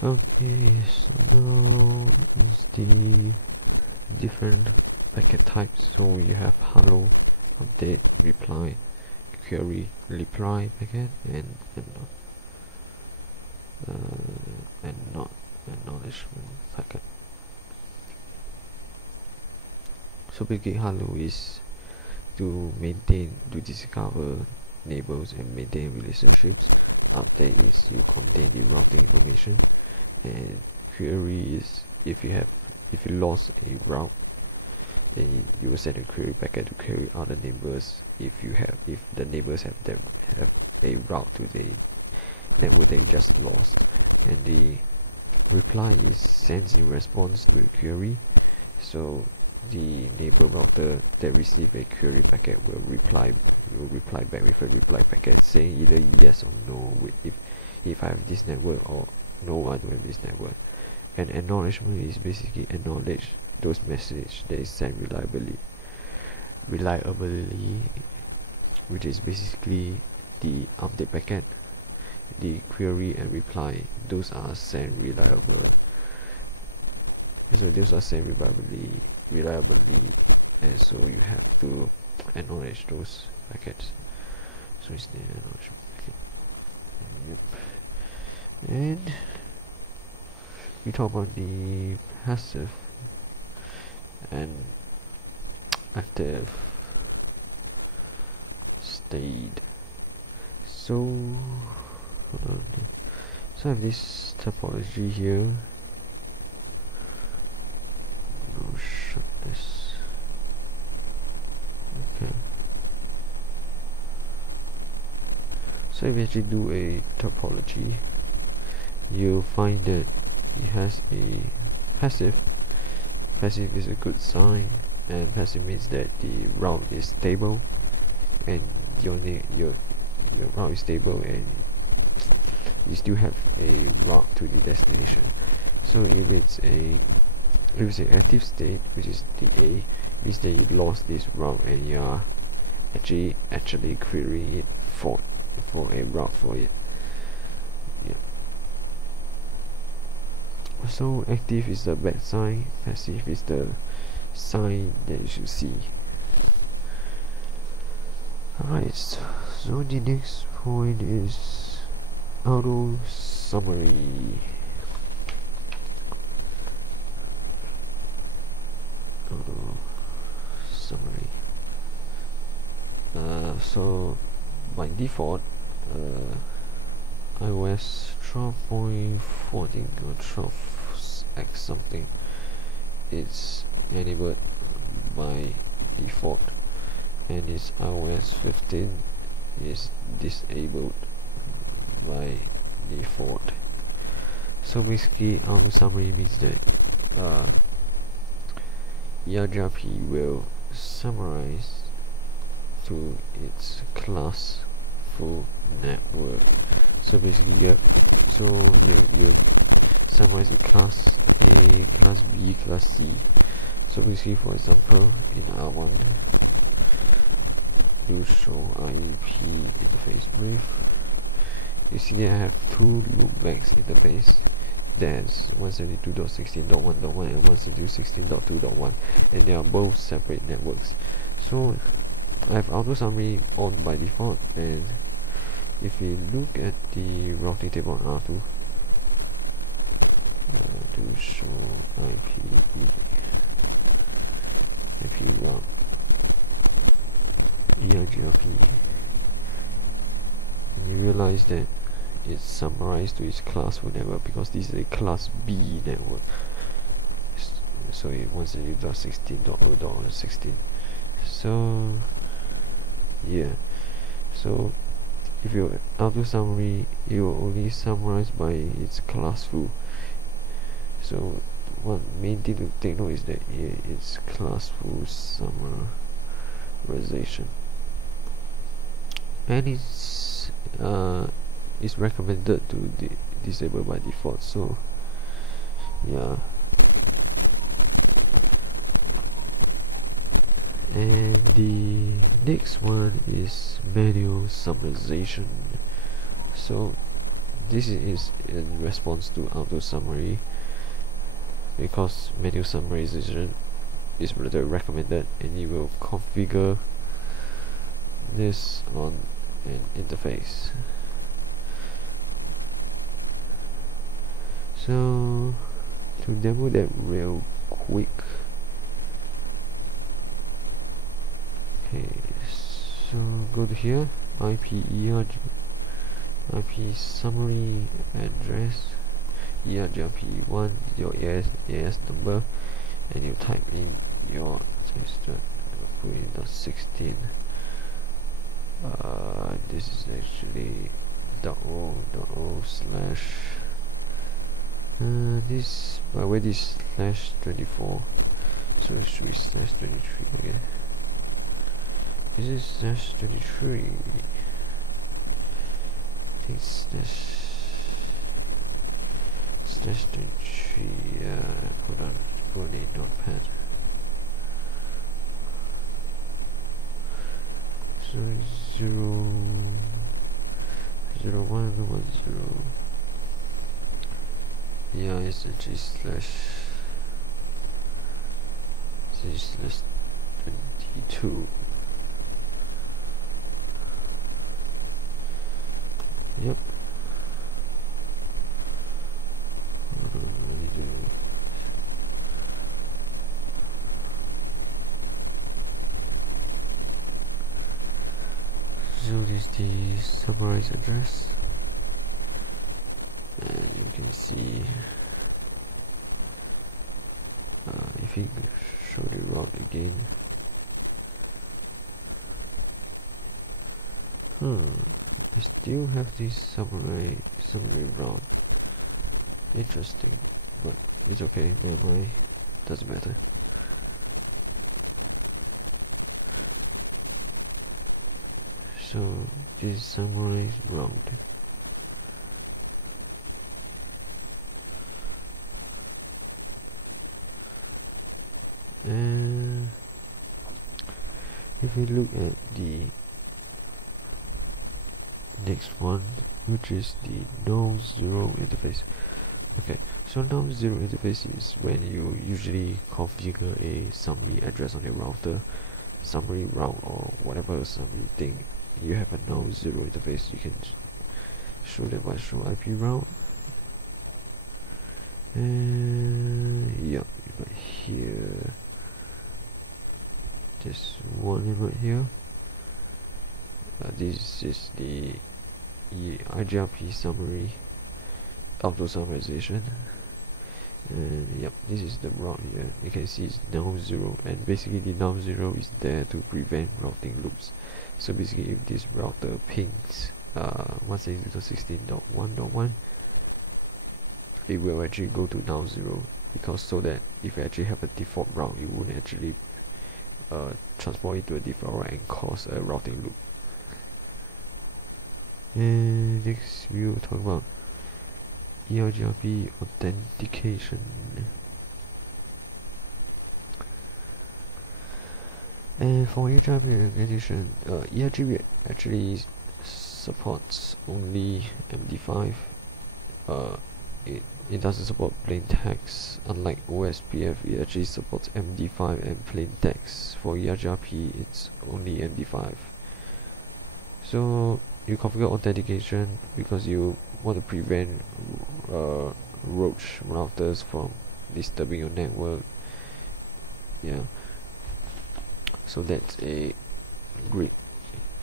Okay, so now is the different packet types. So you have hello, update, reply, query, reply packet, and not acknowledgement packet. So basically, hello is to discover neighbors and maintain relationships. Update is you contain the routing information, and query is if you lost a route, then you will send a query packet to query other neighbors if the neighbors have a route to the network that you just lost. And the reply is sends in response to the query, so the neighbor router that receive a query packet will reply back with a reply packet saying either yes or no, if I have this network, or no, I don't have this network. And acknowledgement is basically acknowledge those messages that is sent reliably, which is basically the update packet. The query and reply, those are sent reliably. So those are sent reliably, and so you have to acknowledge those packets. So it's the acknowledgement packet. Yep. And we talk about the passive and active state. So I have this topology here. Oh, shut this. Okay. So if you actually do a topology, you'll find that it has a passive. Passive is a good sign, and passive means that the route is stable, and your route is stable, and you still have a route to the destination. So if it's an active state, which is the A, means that you lost this route and you are actually querying it for a route for it. Yeah. So active is the bad sign, passive is the sign that you should see. Alright, so the next point is auto summary. So by default, iOS 12.14 or 12x something, it's enabled by default, and its iOS 15 is disabled by default. So basically, auto summary means that EIGRP will summarize to its class full network. So basically, you summarize the class A, class B, class C. So basically, for example, in R1, do show IP interface brief. You see that I have two loopbacks interface. There's 172.16.1.1 and 172.16.2.1, and they are both separate networks. So I have auto summary on by default, and if we look at the routing table on R2, to show IP route EIGRP, and you realize that it's summarized to its class full network because this is a class B network. So it wants to use .16.0.16. So yeah, so if you auto summary, it will only summarize by its class full. So one main thing to take note is that it's class full summarization, and it's recommended to disable by default. So yeah. And the next one is manual summarization. So this is in response to auto summary, because manual summarization is rather recommended, and you will configure this on an interface. So to demo that real quick, okay, so go to here, IP summary address, EIGRP1, your AS number, and you type in your put in the 16. This is actually .o/, this, by the way, this /24, so it should be /23 again. This is /23. I think /23. Hold on, put a notepad. So 0, 0, 1, 1, 0. Yeah, it's actually /22. Yep. I need to. So this is the summarize address, and you can see if you show the route again. I still have this summary route. Interesting, but it's okay, never mind, doesn't matter. So this is summarize route. And if we look at the next one, which is the no zero interface. Okay, so no zero interface is when you usually configure a summary address on your router, summary route or whatever summary thing. You have a no zero interface. You can show them by show IP route, and yep, right here, this one right here. This is the EIGRP summary auto summarization, and yep, this is the route here. You can see it's null zero, and basically the null zero is there to prevent routing loops. So basically, if this router pings 172.16.1.1, it will actually go to null zero, because so that if you actually have a default route, you won't actually transport it to a default route and cause a routing loop. And next we will talk about EIGRP authentication. And for EIGRP authentication, EIGRP actually supports only MD5. It doesn't support plain text. Unlike OSPF, it actually supports MD5 and plain text. For EIGRP, it's only MD5. So you configure authentication because you want to prevent roach routers from disturbing your network. Yeah. So that's a great.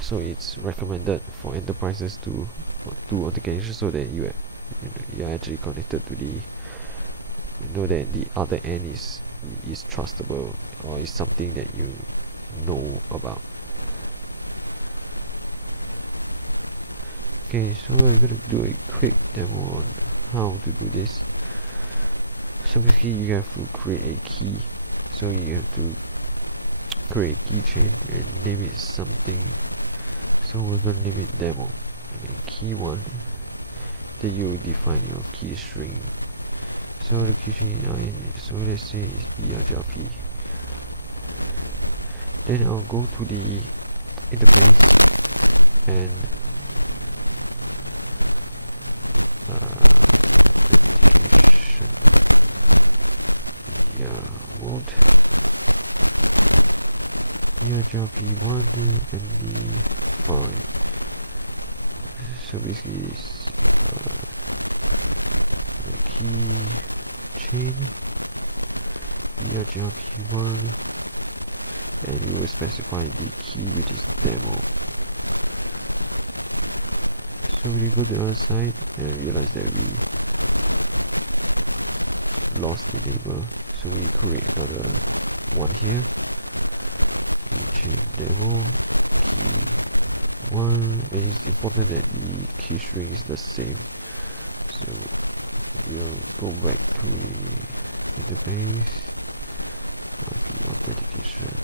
So it's recommended for enterprises to do authentication so that you are actually connected to the, you know that the other end is trustable, or is something that you know about. Okay, so we're going to do a quick demo on how to do this. So basically you have to create a key. So you have to create a keychain and name it something. So we're going to name it demo. And key 1. Then you define your key string. So the keychain, so let's say is EIGRP. Then I'll go to the interface and EIGRP1 MD5. So basically it's the key chain EIGRP1, and you will specify the key, which is demo. So we go to the other side and realize that we lost the neighbor, so we create another one here. Key chain demo key 1, and it's important that the key string is the same. So we'll go back to the interface, IP authentication,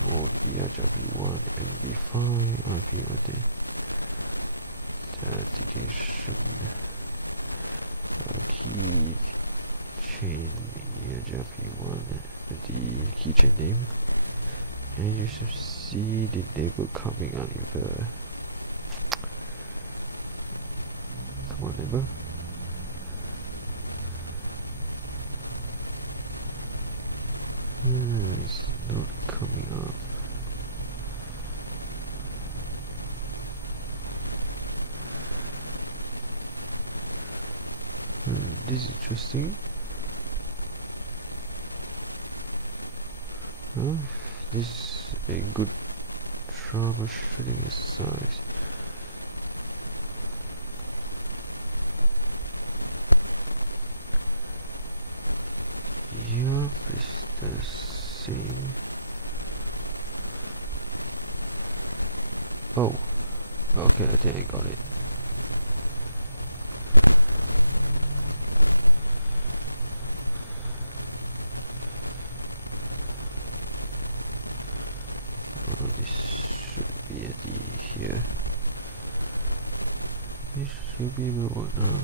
mode EIGRP1 MD5, IP authentication, key chain EIGRP1, the keychain name, and you should see the neighbor coming out of the. Come on, neighbor. It's not coming up. This is interesting. This is a good troubleshooting exercise. Yup, it's the same. Oh, okay, I think I got it. Oh, this should be at the here. This should be able to work now.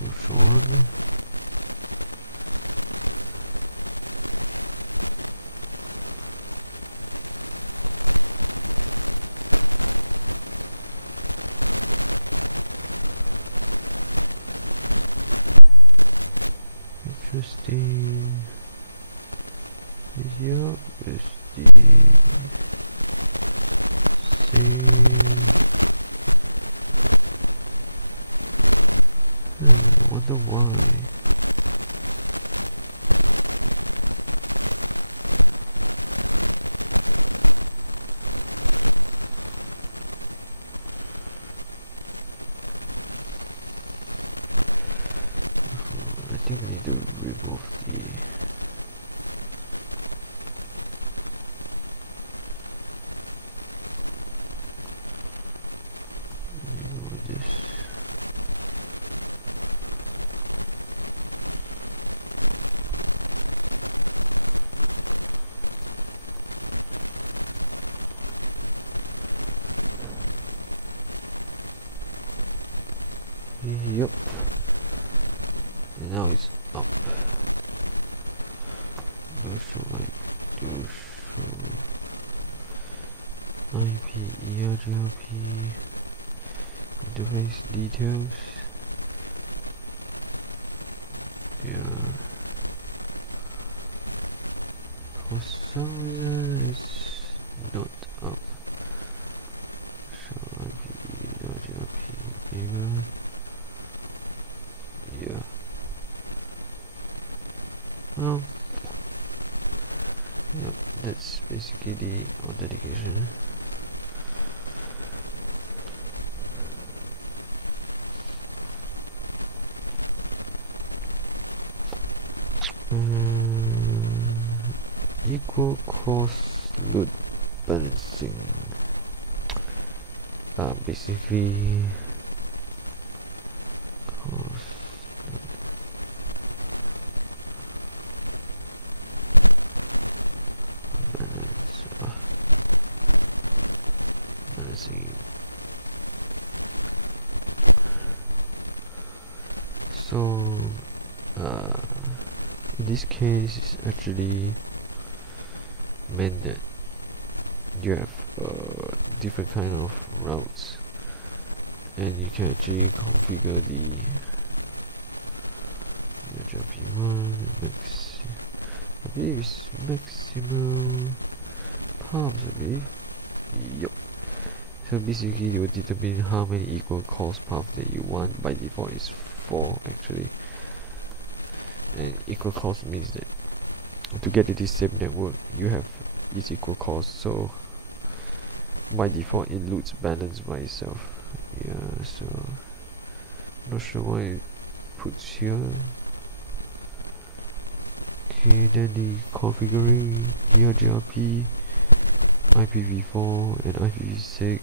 This one. Interesting. Yup, it's the same. Wonder why. I think I need to remove the this. Yep. And now it's up. Do show IP EIGRP interface details. Yeah. For some reason it's not up. Show IP EIGRP neighbor. Yeah. Well, yep, that's basically the authentication. Equal cost load balancing. Basically, cost balancing. So, in this case, it's actually meant that you have different kind of routes, and you can actually configure the EIGRP1 max, I believe it's maximum paths, I believe. Yup. So basically you will determine how many equal cost paths that you want. By default is 4 actually. And equal cost means that to get to this same network you have is equal cost, so by default it looks balanced by itself. Yeah, so not sure why it puts here. Okay, then the configuring EIGRP, IPv4 and IPv6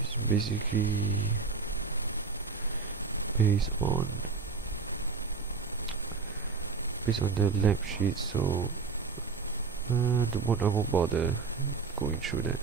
is basically based on the lab sheet, so I won't bother going through that.